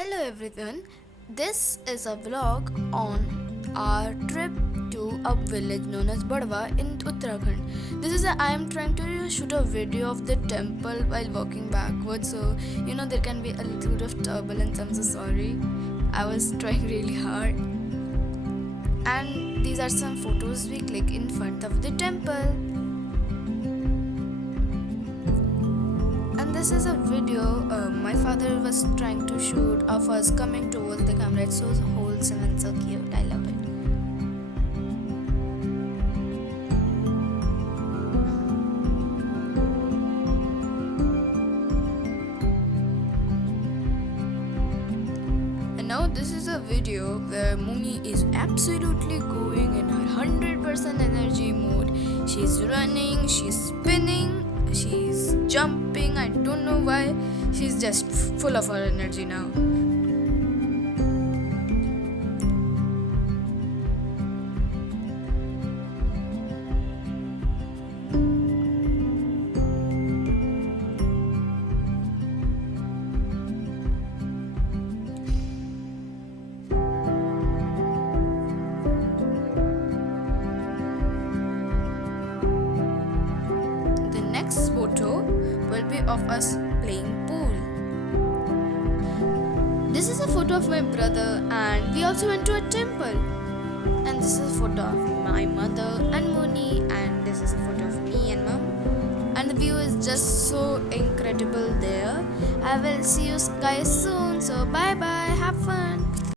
Hello everyone, this is a vlog on our trip to a village known as Badwa in Uttarakhand. I am trying to shoot a video of the temple while walking backwards, so there can be a little bit of turbulence. I'm so sorry. I was trying really hard. And these are some photos we click in front of the temple. And this is a video my father was trying to shoot of us coming towards the camera. It's so wholesome and so cute. I love it. And now this is a video where Muni is absolutely going in her 100% energy mode. She's running, she's spinning, she's jumping. I don't know why. She's just full of her energy now. The next photo will be of us playing pool. This is a photo of my brother, and we also went to a temple. And this is a photo of my mother and Moni, and this is a photo of me and mom. And the view is just so incredible there. I will see you guys soon. So bye bye. Have fun.